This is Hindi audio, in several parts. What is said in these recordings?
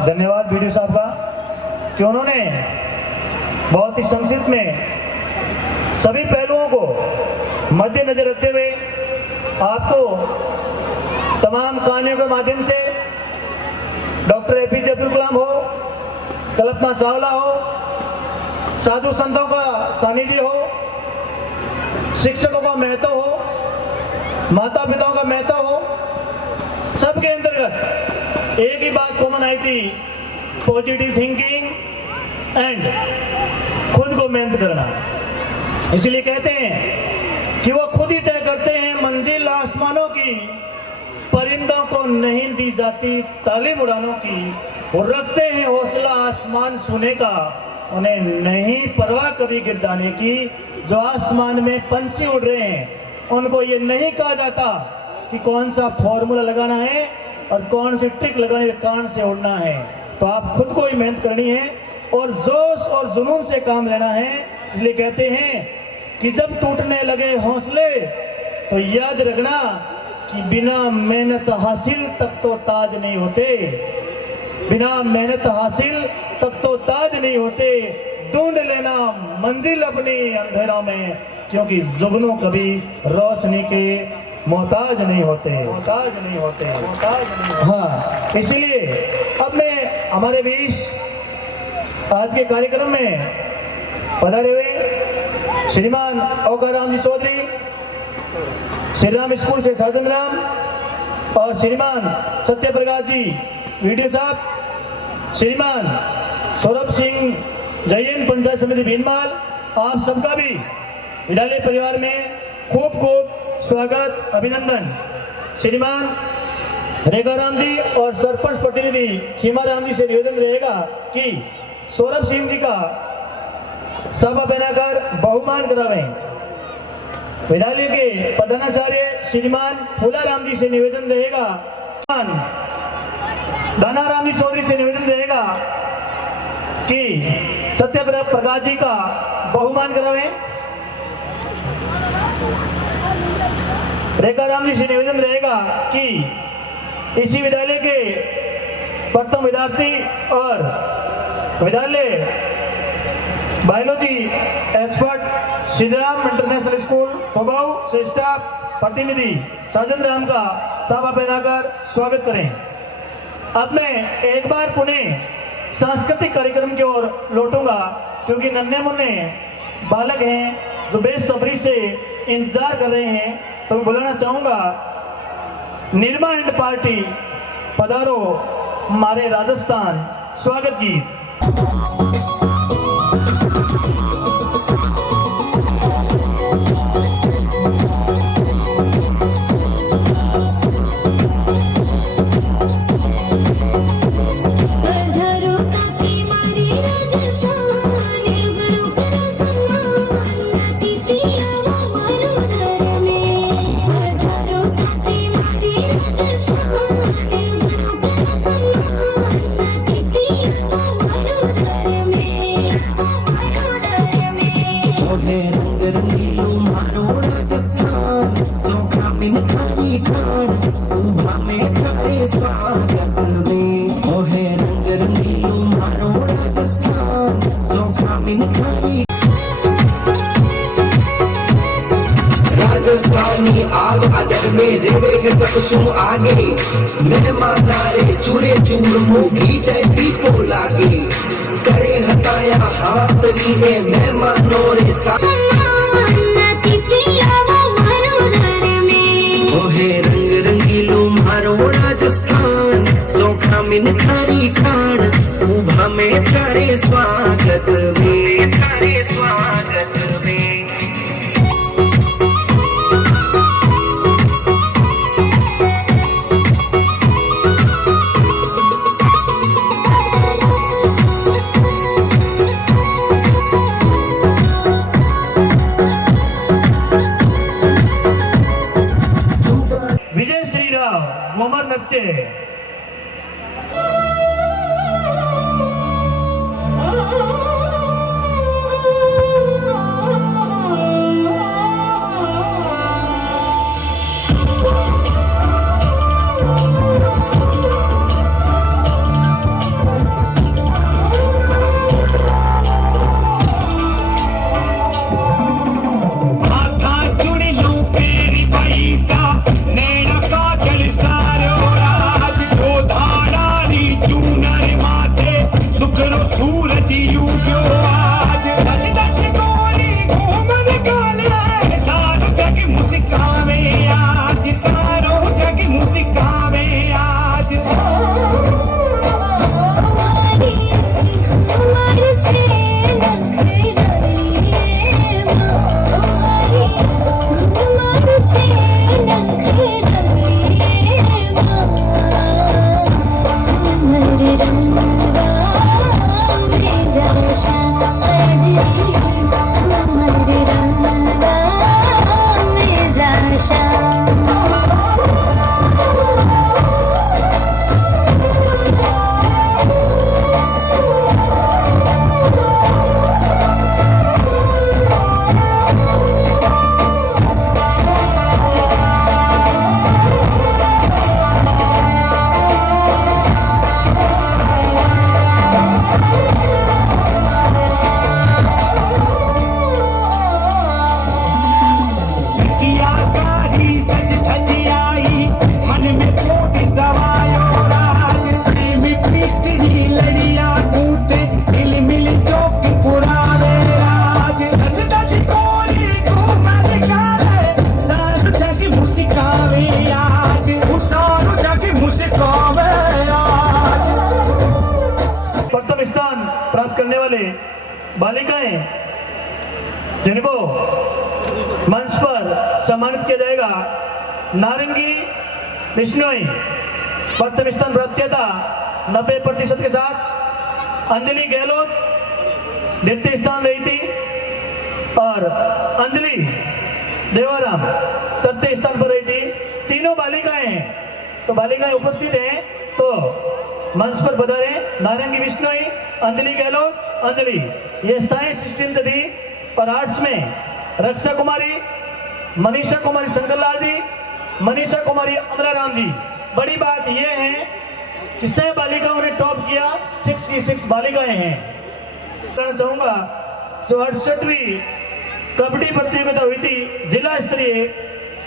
धन्यवाद वीडियो साहब का कि उन्होंने बहुत ही संक्षिप्त में सभी पहलुओं को मद्देनजर रखते हुए आपको तमाम कहानियों के माध्यम से डॉक्टर एपीजे अब्दुल कलाम हो, कल्पना चावला हो, साधु संतों का सानिध्य हो, शिक्षकों का महत्व हो, माता पिताओं का महत्व हो, सबके अंतर्गत एक ही बात कॉमन आई थी, पॉजिटिव थिंकिंग एंड खुद को मेहनत करना। इसलिए कहते हैं कि वो खुद ही तय करते हैं मंजिल आसमानों की, परिंदों को नहीं दी जाती तालीम उड़ानों की, वो रखते हैं हौसला आसमान छूने का, उन्हें नहीं परवाह कभी गिर जाने की। जो आसमान में पंछी उड़ रहे हैं उनको ये नहीं कहा जाता कि कौन सा फॉर्मूला लगाना है और कौन सी ट्रिक लगानी है, कान से उड़ना है। तो आप खुद को ही मेहनत करनी है और जोश और जुनून से काम लेना है। इसलिए कहते हैं कि जब टूटने लगे हौसले तो याद रखना कि बिना मेहनत हासिल तक तो ताज नहीं होते, बिना मेहनत हासिल तक तो ताज नहीं होते। ढूंढ लेना मंजिल अपनी अंधेरों में, क्योंकि जुगनू कभी रोशनी के मोहताज नहीं होते, मोहताज नहीं होते, मोहताज नहीं होते। हाँ, इसीलिए अब मैं हमारे बीच आज के कार्यक्रम में पधारे हुए श्रीमान ओकाराम जी चौधरी, श्री राम स्कूल से साधन राम, और श्रीमान सत्य प्रकाश जी वीडियो साहब, श्रीमान सौरभ सिंह जयन पंचायत समिति भीनमाल, आप सबका भी विद्यालय परिवार में खूब खूब स्वागत अभिनंदन। श्रीमान रेखाराम जी और सरपंच प्रतिनिधि खीमाराम जी से निवेदन रहेगा कि सौरभ सिंह जी का सभा बनाकर बहुमान करावें। विद्यालय के प्रधानाचार्य श्रीमान फूलाराम जी से निवेदन रहेगा, दानाराम जी चौधरी से निवेदन रहेगा कि सत्य प्रकाश जी का बहुमान करावें। रेखाराम जी से निवेदन रहेगा कि इसी विद्यालय के प्रथम विद्यार्थी और विद्यालय biology expert Shri Ram international school Thoubal से स्टाफ प्रतिनिधि साजन राम का सभा पहनाकर स्वागत करें। अब मैं एक बार पुनः सांस्कृतिक कार्यक्रम की ओर लौटूंगा, क्योंकि नन्हे मुन्ने बालक हैं जो बेसब्री से इंतजार कर रहे हैं। तो मैं बुलाना चाहूंगा निर्मा एंड पार्टी, पधारो हमारे राजस्थान, स्वागत गीत। राजस्थानी आग अदर में रेवे सब सुन आगे, मेहमान आरे चूरे चूर मुगी चाय पीपो लागे, करे हटाया हाथ रीने मेहमानों रे साथ ओहे रंग रंगीलो मारो राजस्थान, चोखा में खारी खान, उभा में थारे स्वागत में, थारे स्वागत में। विजय श्री राम मोमर नृत्य। बालिकाएं जिनको मंच पर सम्मानित किया जाएगा। नारंगी विष्णोई प्रथम स्थान प्राप्त किया था 90% के साथ। अंजलि गहलोत द्वितीय स्थान रही थी और अंजलि देवाराम तृतीय स्थान पर रही थी। तीनों बालिकाएं हैं, तो बालिकाएं उपस्थित हैं तो मंच पर पधारे। नारंगी विष्णोई, अंजलि गहलोत, अंजलि ये साइंस स्ट्रीम से थी और आर्ट्स में रक्षा कुमारी, मनीषा कुमारी शंकरलाल जी, मनीषा कुमारी अमलाराम जी। बड़ी बात यह है कि 6 बालिकाओं ने टॉप किया, 6 की 6 बालिकाएं हैं। कहना चाहूंगा जो 68वीं कबड्डी प्रतियोगिता हुई थी जिला स्तरीय,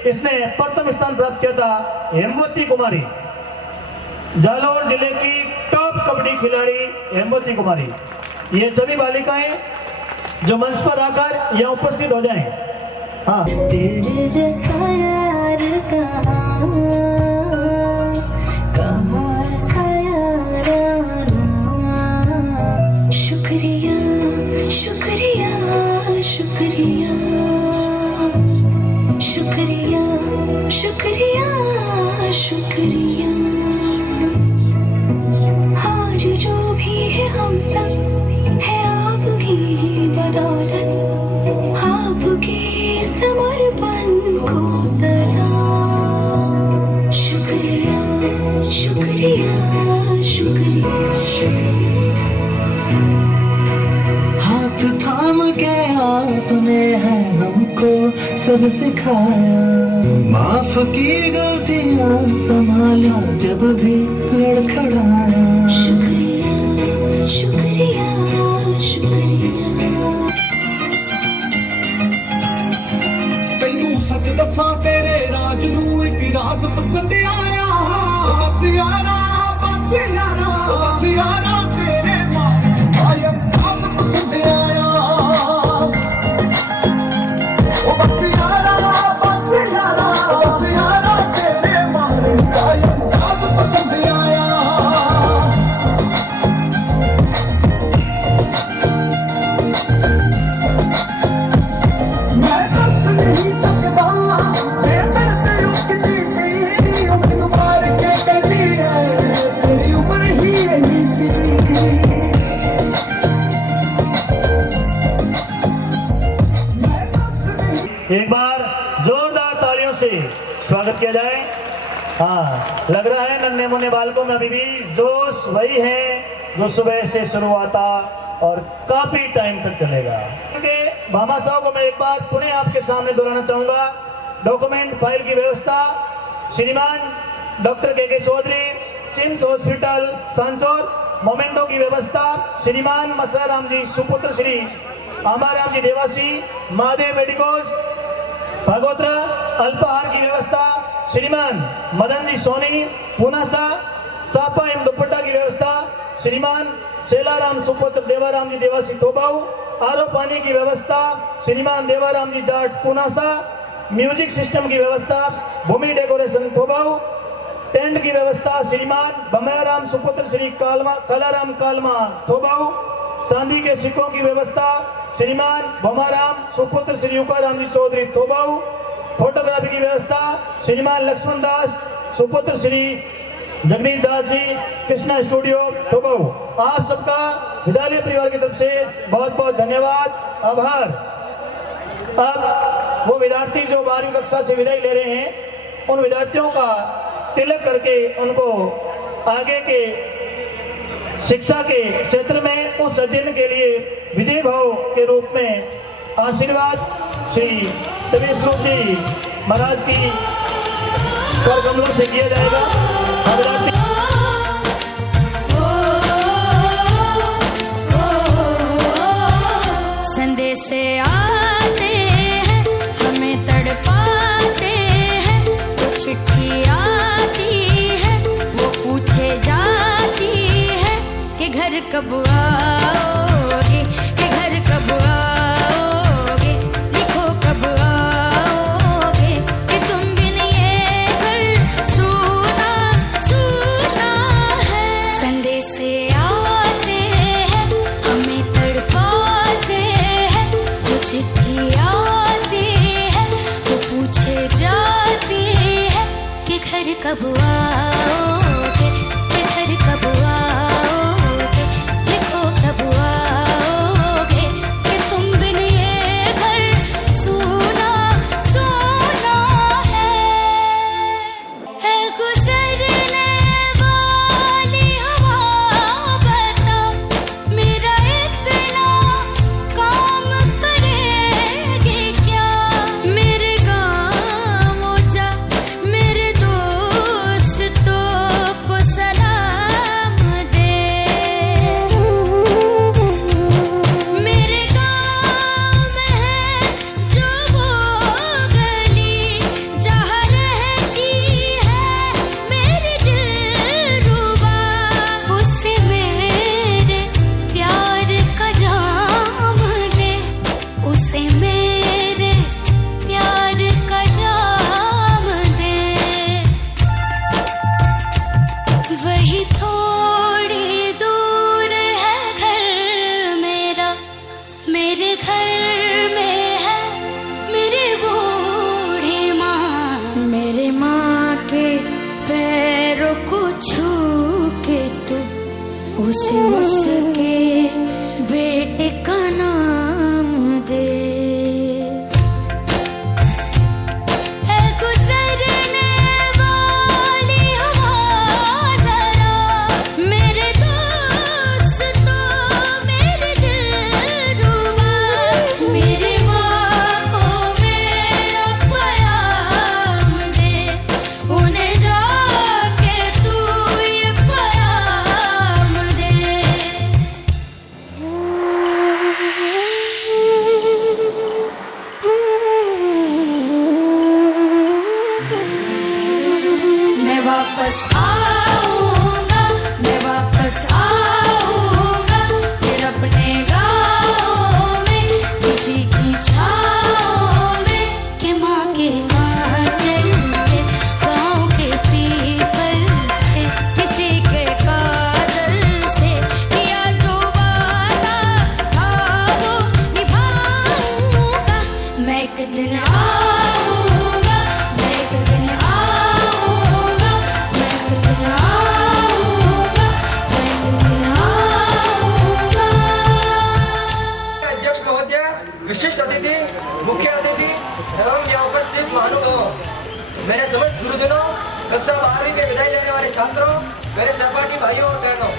इसने प्रथम स्थान प्राप्त किया था हेमवती कुमारी। जालौर जिले की टॉप कबड्डी खिलाड़ी हेमवती कुमारी। ये सभी बालिकाएं जो मंच पर आकर यहाँ उपस्थित हो जाएं। हाँ, तेरे जैसा यार कहाँ सा यार आना। शुक्रिया शुक्रिया शुक्रिया शुक्रिया शुक्रिया शुक्रिया। आज जो भी है हम सब है आपकी ही बदौलत, आपके समर्पण को सलाम। शुक्रिया शुक्रिया शुक्रिया शुक्रिया। हाथ थाम के आपने है हमको सब सिखाया, माफ की गलतियां संभाला जब भी लड़खड़ाया। शुक्रिया शुक्रिया शुक्रिया। ਤੈਨੂੰ ਸੱਚ ਦੱਸਾਂ ਤੇਰੇ ਰਾਜ ਨੂੰ ਇੱਕ ਰਾਜ਼ ਪਸੰਦ ਆਇਆ। ਬਸ ਯਾਰਾ ਤੇਰੇ ਮਾਂ ਆਇਆ ਰਾਜ਼ ਪਸੰਦ ਆਇਆ। ਉਹ ਬਸ ਯਾਰਾ ਤੇਰੇ ਮਾਂ ਆਇਆ ਰਾਜ਼ ਪਸੰਦ ਆਇਆ। ਮੈਂ ਦੱਸ ਨਹੀਂ ਸਕਦਾ ਇਹ ਦਰਦ ਉਕਤੀ ਸੀ, ਉਹ ਮੈਨੂੰ ਮਾਰ ਕੇ ਕਹਿੰਦੀ ਹੈ ਤੇਰੀ ਉਮਰ ਹੀ ਇੰਨੀ ਸੀ। ਮੈਂ ਦੱਸ ਨਹੀਂ। एक बार जोरदार तालियों से स्वागत किया जाए। हाँ, लग रहा है नन्हे मुन्ने बालकों में अभी भी जोश वही है जो सुबह से शुरू हुआ था और काफी टाइम तक चलेगा। भामा साहब को मैं एक बार पुनः आपके सामने दोहराना चाहूंगा। डॉक्यूमेंट फाइल की व्यवस्था श्रीमान doctor K Chaudhary, SIMS hospital Sanchore. Memento की व्यवस्था श्रीमान मसाराम जी सुपुत्र श्री आमाराम जी देवासी, महादेव मेडिकोज भागोत्रा। अल्पाहार की व्यवस्था श्रीमान मदन जी सोनी पुनासा। सापा एवं दुपट्टा की व्यवस्था श्रीमान सेलाराम सुपुत्र देवाराम जी देवासी तोबाऊ। आरो पानी की व्यवस्था श्रीमान देवाराम जी जाट पुनासा। म्यूजिक सिस्टम की व्यवस्था भूमि डेकोरेशन तोबाऊ। टेंट की व्यवस्था श्रीमान बमयाराम सुपुत्र श्री कालाराम कालमा थोबाऊ। चांदी के सिक्कों की व्यवस्था श्रीमान भमाराम सुपुत्र श्री युकाराम जी चौधरी थोबाऊ। फोटोग्राफी की व्यवस्था श्रीमान लक्ष्मण दास सुपुत्र श्री जगदीश दास जी कृष्णा स्टूडियो थोबाऊ। आप सबका विद्यालय परिवार की तरफ से बहुत बहुत धन्यवाद, आभार। अब वो विद्यार्थी जो 12वीं कक्षा से विदाई ले रहे हैं, उन विद्यार्थियों का तिलक करके उनको आगे के शिक्षा के क्षेत्र में उस अध्ययन के लिए विजय भाव के रूप में आशीर्वाद श्री तवेश रूप जी महाराज की कर कमलों से किया जाएगा। संदेश आते हैं हमें तड़पाते हैं, वो चिट्ठी आती है वो पूछे जाती है कि घर कब आओगे, कि घर कब आओगे, लिखो कब आओगे, कि तुम बिन ये घर सूना सूना है। संदेश आते हैं हमें तड़पाते कब आओगे, ये घर कब आओगे, लिखो कब आओगे कि तुम बिन ये घर सूना सूना है गुजरने वाली हवा बता मेरा इतना काम करेगी क्या, मेरे गाँव जा मेरे दोस्तों को सलाम दे, मेरे गाँव में है जो वो गली जहाँ रहती है मेरी दिलरुबा, उसे मेरे प्यार का जाम दे, उसे मेरे प्यार का जाम दे, वही थोड़ी दूर है घर मेरा, मेरे घर में है मेरी बूढ़ी माँ, मेरे माँ के पैरों को छू के तू उसके बेटे का नाम दे, है गुजरने वाली हवा जरा मेरे दोस्तों मेरे दिलरुबा, मेरी माँ को मेरा प्याम दे, उन्हें जाके तू ये प्याम दे। मैं वापस आऊंगा, मैं वापस आऊंगा फिर अपने गाँव में किसी की छाँव में, कि माँ के आंचल से गाँव के पीपल से किसी के काजल से किया जो वादा था वो निभाऊंगा, मैं एक दिन आऊंगा, मैं एक दिन आऊंगा, मैं एक दिन आऊंगा, मैं एक दिन आऊंगा। अध्यक्ष महोदय, विशिष्ट अतिथि, मुख्य अतिथि एवं यहाँ उपस्थित महानुभावों, मेरे समस्त गुरुजनों, कक्षा 12वीं में विदाई लेने वाले छात्रों, मेरे सहपाठी भाइयों और बहनों,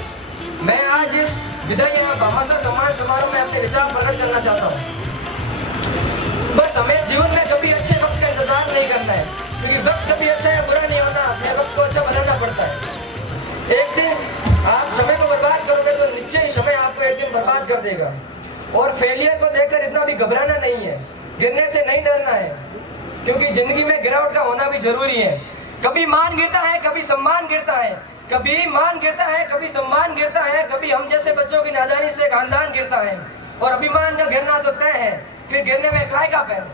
मैं आज इस विदाई एवं भामांतर सम्मान समारोह में अपने विचार प्रकट करना चाहता हूँ। बस हमें जीवन में कभी अच्छे वक्त का इंतजार नहीं करना है, क्योंकि वक्त कभी अच्छा या बुरा नहीं होता, अपने वक्त को अच्छा बनाना पड़ता है। एक दिन आप समय को बर्बाद करोगे तो निश्चय ही समय आपको एक दिन बर्बाद कर देगा। और फेलियर को देखकर इतना भी घबराना नहीं है, गिरने से नहीं डरना है, क्योंकि जिंदगी में गिरावट का होना भी जरूरी है। कभी मान गिरता है, कभी सम्मान गिरता है, कभी मान गिरता है, कभी सम्मान गिरता है, कभी हम जैसे बच्चों की नादानी से खानदान गिरता है, और अभिमान का गिरना तो तय है, फिर गिरने में काय का पैर।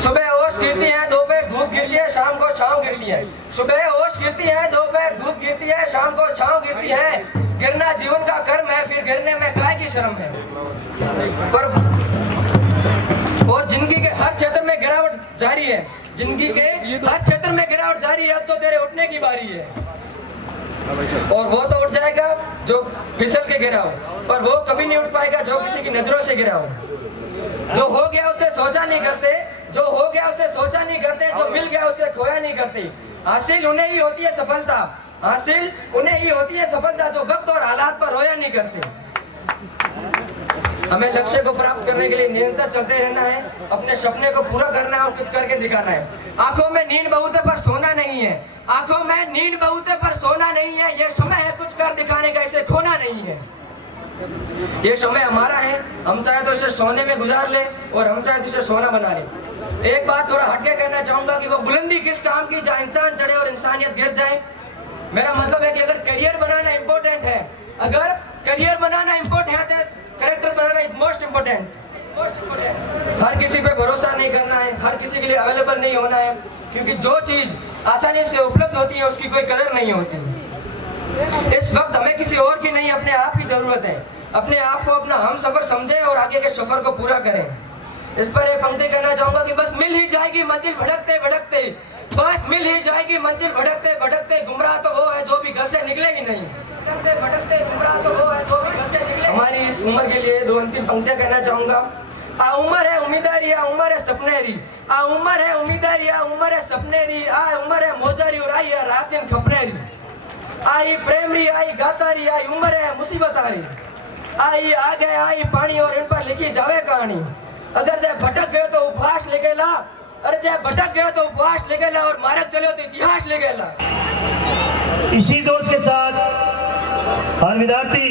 सुबह ओस गिरती है, दोपहर धूप गिरती है, शाम को छांव गिरती है। सुबह ओस गिरती है, दोपहर धूप गिरती है, शाम को छांव गिरती है। गिरना जीवन का कर्म है, फिर गिरने में काय की शर्म है। पर और जिंदगी के हर क्षेत्र में गिरावट जारी है, जिंदगी के हर क्षेत्र में गिरावट जारी है। अब तो तेरे उठने की बारी है, और वो तो उठ जाएगा जो फिसल के गिरा हो, पर वो कभी नहीं उठ पाएगा जो किसी की नजरों से गिरा हो। जो हो गया उसे सोचा नहीं करते, जो हो गया उसे सोचा नहीं करते, जो मिल गया उसे खोया नहीं करते। हासिल उन्हें ही होती है सफलता, हासिल उन्हें ही होती है सफलता जो वक्त और हालात पर रोया नहीं करते। हमें लक्ष्य को प्राप्त करने के लिए निरंतर चलते रहना है, अपने सपने को पूरा करना है और कुछ करके दिखाना है। आंखों में नींद बहुत है पर सोना नहीं है, आंखों में नींद बहुत है पर सोना नहीं है। ये समय है कुछ कर दिखाने का, इसे खोना नहीं है। ये समय हमारा है, हम चाहे तो इसे सोने में गुजार ले और हम चाहे तो इसे सोना बना ले। एक बात थोड़ा हटके कहना चाहूंगा कि वो बुलंदी किस काम की जहाँ इंसान चढ़े और इंसानियत गिर जाए। मेरा मतलब है कि अगर करियर बनाना इम्पोर्टेंट है, अगर करियर बनाना इम्पोर्टेंट है, कैरेक्टर बनाना इज मोस्ट इम्पोर्टेंट। हर किसी पे भरोसा नहीं करना है, हर किसी के लिए अवेलेबल नहीं होना है, क्योंकि जो चीज आसानी से उपलब्ध होती है उसकी कोई कदर नहीं होती। इस वक्त हमें किसी और की नहीं, अपने आप की जरूरत है। अपने आप को अपना हम सफर समझें और आगे के सफर को पूरा करें। इस पर एक पंक्ति कहना चाहूंगा कि बस मिल ही जाएगी मंजिल भटकते भटकते, बस मिल ही जाएगी मंजिल भटकते भटकते, गुमराह तो वो है जो भी घर से निकले ही नहीं। भटकते भटकते गुमराह तो वो है जो भी घर से निकले। हमारी इस उम्र के लिए दो अंतिम पंक्तियां कहना चाहूंगा। आ उम्र है उम्मीदारी, आ उम्र है सपनेरी, आ उम्र है उम्मीदारी, आ उम्र है सपनेरी, आ उम्र है मोजारी और आई है रात दिन खपनेरी। आई प्रेमरी, आई गातारी, आई उम्र है मुसीबत आरी, आई आगे आई पानी और इन पर लिखी जावे कहानी। अगर जय भटक गए तो उपहास लेके ला, अरे जय भटक गए तो उपहास लेके ला, और मार्ग चले तो इतिहास लेके ला। इसी जोश के साथ हर विद्यार्थी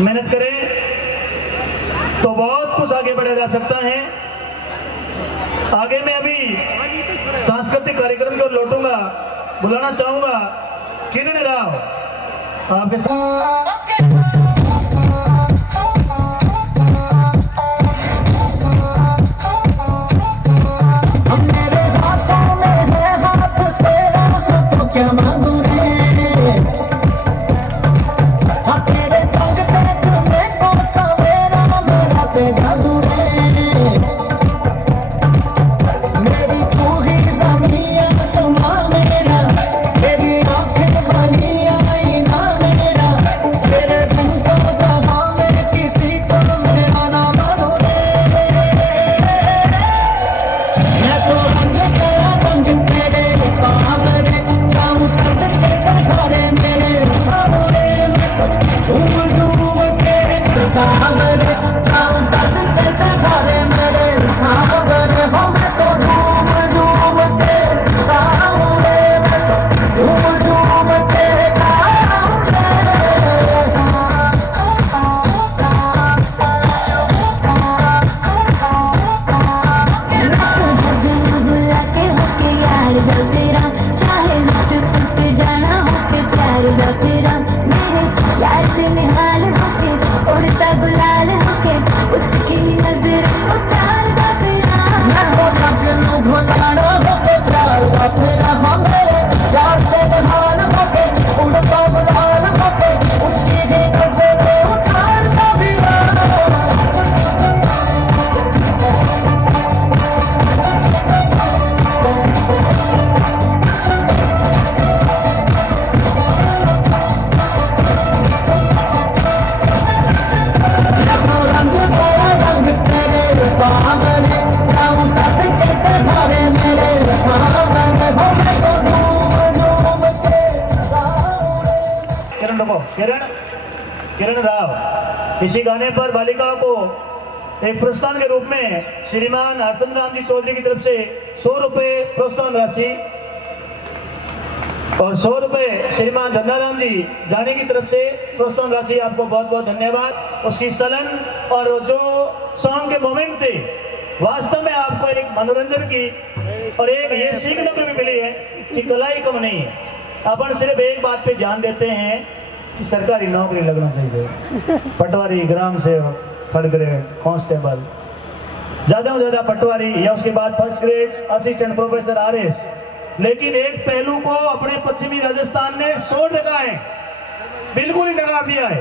मेहनत करे तो बहुत कुछ आगे बढ़ा जा सकता है। आगे मैं अभी सांस्कृतिक कार्यक्रम को लौटूंगा, बुलाना चाहूंगा किरण राव आपके साथ। किरण राव इसी गाने पर बालिका को एक प्रोत्साहन के रूप में श्रीमान हरचंद राम जी चौधरी की तरफ से 100 रुपए प्रोत्साहन राशि और 100 रुपए श्रीमान धन्नाराम जी जाने की तरफ से प्रोत्साहन राशि। आपको बहुत बहुत धन्यवाद। उसकी सलन और जो सॉन्ग के मोमेंट थे वास्तव में आपको एक मनोरंजन की और एक ये सीखने को भी मिली है कि कला ही कम नहीं है। अपन सिर्फ एक बात पे ध्यान देते हैं कि सरकारी नौकरी लगना चाहिए, पटवारी, ग्राम सेवक, थर्ड ग्रेड, कांस्टेबल, ज्यादा से ज्यादा पटवारी या उसके बाद first grade assistant professor RS। लेकिन एक पहलू को अपने पश्चिमी राजस्थान ने 100 जगह बिल्कुल ही नकार दिया है।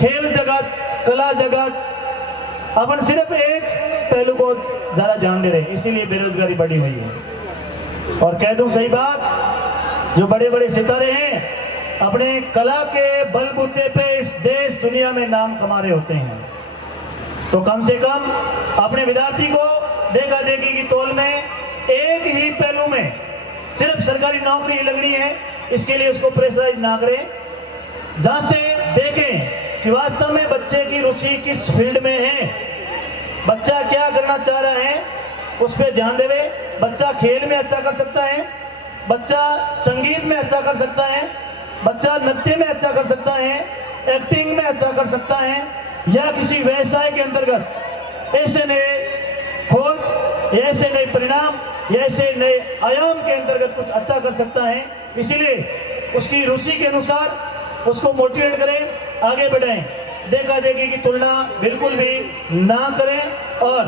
खेल जगत, कला जगत, अपन सिर्फ एक पहलू को ज्यादा ध्यान दे रहे, इसीलिए बेरोजगारी बढ़ी हुई है। और कह दूं सही बात, जो बड़े बड़े सितारे हैं अपने कला के बलबूते पे इस देश दुनिया में नाम कमा रहे होते हैं, तो कम से कम अपने विद्यार्थी को देखा देखी की तौल में एक ही पहलू में सिर्फ सरकारी नौकरी लगनी है, इसके लिए उसको प्रेशराइज ना करें। जहां से देखें कि वास्तव में बच्चे की रुचि किस फील्ड में है, बच्चा क्या करना चाह रहा है, उस पर ध्यान देवे। बच्चा खेल में अच्छा कर सकता है, बच्चा संगीत में अच्छा कर सकता है, बच्चा नृत्य में अच्छा कर सकता है, एक्टिंग में अच्छा कर सकता है, या किसी व्यवसाय के अंतर्गत ऐसे नए खोज, ऐसे नए परिणाम, ऐसे नए आयाम के अंतर्गत कुछ अच्छा कर सकता है। इसीलिए उसकी रुचि के अनुसार उसको मोटिवेट करें, आगे बढ़ाएं। देखा देखी की तुलना बिल्कुल भी ना करें। और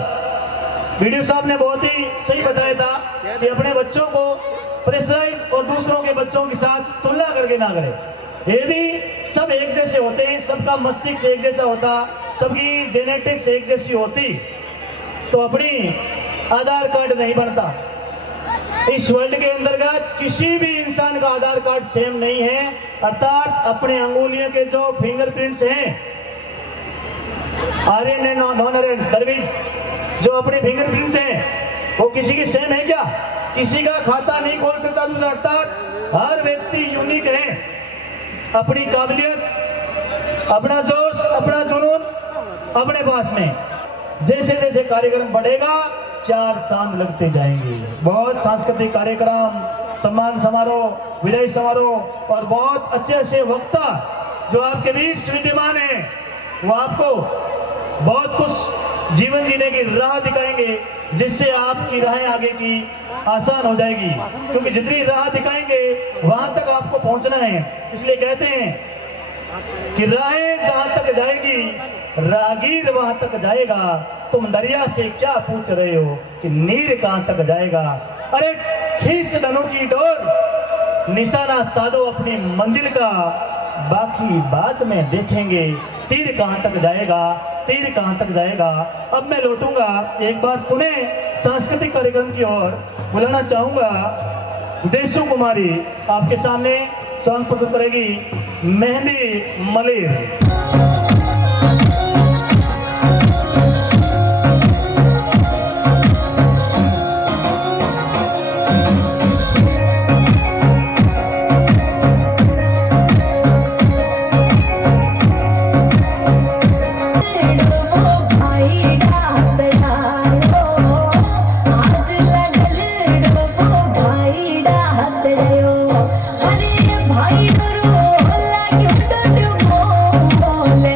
वीडियो साहब ने बहुत ही सही बताया था कि अपने बच्चों को प्रेशराइज और दूसरों के बच्चों के साथ तुलना करके ना करें। यदि सब एक जैसे होते हैं, सबका मस्तिष्क एक जैसा होता, सबकी जेनेटिक्स एक जैसी होती, तो अपनी आधार कार्ड नहीं बनता। इस वर्ल्ड के अंतर्गत किसी भी इंसान का आधार कार्ड सेम नहीं है, अर्थात अपने अंगुलियों के जो फिंगरप्रिंट्स हैं, आर्यन एंड नॉन आर्यन द्रविड़ जो अपने फिंगरप्रिंट्स हैं वो किसी की सेम है क्या? किसी का खाता नहीं खोल सकता। अर्थात हर व्यक्ति यूनिक है, अपनी काबिलियत, अपना जोश, अपना जुनून अपने पास में। जैसे जैसे कार्यक्रम बढ़ेगा चार चांद लगते जाएंगे। बहुत सांस्कृतिक कार्यक्रम, सम्मान समारोह, विदाई समारोह और बहुत अच्छे अच्छे वक्ता जो आपके बीच विद्यमान है, वो आपको बहुत कुछ जीवन जीने की राह दिखाएंगे, जिससे आपकी राहें आगे की आसान हो जाएगी। क्योंकि जितनी राह दिखाएंगे वहां तक आपको पहुंचना है। इसलिए कहते हैं कि राहें जहां तक जाएगी रागीर वहां तक जाएगा। तुम दरिया से क्या पूछ रहे हो कि नीर कहां तक जाएगा? अरे खींच धनु की डोर, निशाना साधो अपनी मंजिल का, बाकी बाद में देखेंगे तीर कहां तक जाएगा, तीर कहां तक जाएगा। अब मैं लौटूंगा, एक बार पुनः सांस्कृतिक कार्यक्रम की ओर बुलाना चाहूंगा। देशु कुमारी आपके सामने सॉन्ग प्रस्तुत करेगी, मेहंदी मलिर। भाई गुरु लागे तो बोले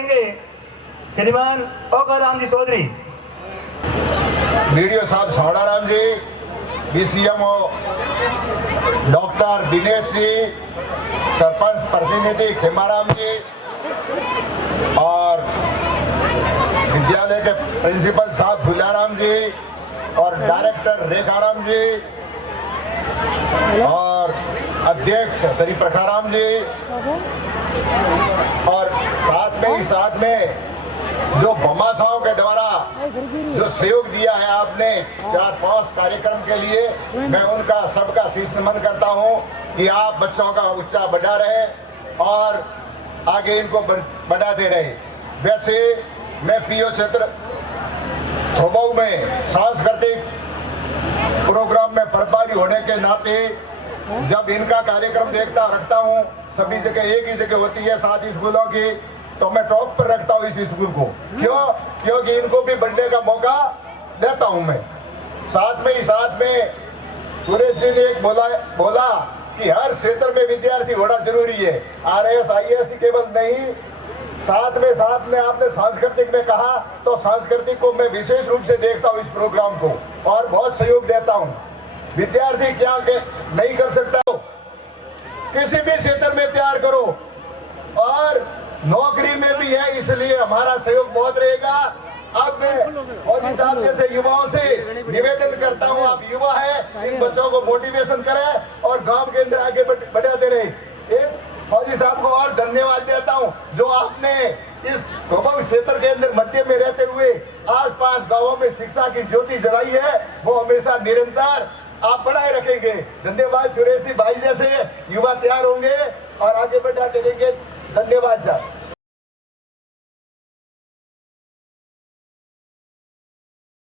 करेंगे श्रीमान ओकाराम जी चौधरी। वीडियो साहब सावड़ाराम जी, बीसीएमओ डॉक्टर दिनेश जी, सरपंच प्रतिनिधि खेमाराम जी और विद्यालय के प्रिंसिपल साहब फुलाराम जी और डायरेक्टर रेखाराम जी और अध्यक्ष श्री प्रखाराम जी और साथ में जो भमाशाओं के द्वारा जो सहयोग दिया है आपने 4-5 कार्यक्रम के लिए, मैं उनका सबका शीश नमन करता हूं कि आप बच्चों का उत्साह बढ़ा रहे और आगे इनको बढ़ाते रहे। वैसे मैं पीओ क्षेत्र थोबाऊ में सांस्कृतिक प्रोग्राम में प्रभारी होने के नाते जब इनका कार्यक्रम देखता रखता हूँ, सभी जगह एक ही जगह होती है 7 स्कूलों की, तो मैं टॉप पर रखता हूँ इस स्कूल को। क्यों? क्योंकि इनको भी बढ़ने का मौका देता हूँ मैं। साथ में सुरेश जी ने एक बोला कि हर क्षेत्र में विद्यार्थी होना जरूरी है, RAS IAS केवल नहीं, साथ में आपने सांस्कृतिक में कहा, तो सांस्कृतिक को मैं विशेष रूप से देखता हूँ इस प्रोग्राम को और बहुत सहयोग देता हूँ। विद्यार्थी क्या नहीं कर सकता, किसी भी क्षेत्र में तैयार करो और नौकरी में भी है, इसलिए हमारा सहयोग बहुत रहेगा। अब मैं फौजी साहब जैसे युवाओं से निवेदन करता हूं, आप युवा हैं, इन बच्चों को मोटिवेशन करें और गांव के अंदर आगे बढ़ाते रहे। एक फौजी साहब को और धन्यवाद देता हूं जो आपने इस क्षेत्र के अंदर मध्य में रहते हुए आसपास गांवों में शिक्षा की ज्योति जलाई है, वो हमेशा निरंतर आप बढ़ाए रखेंगे। धन्यवाद। सुरेश भाई जैसे युवा तैयार होंगे और आगे बढ़ाते रहेंगे। धन्यवाद साहब।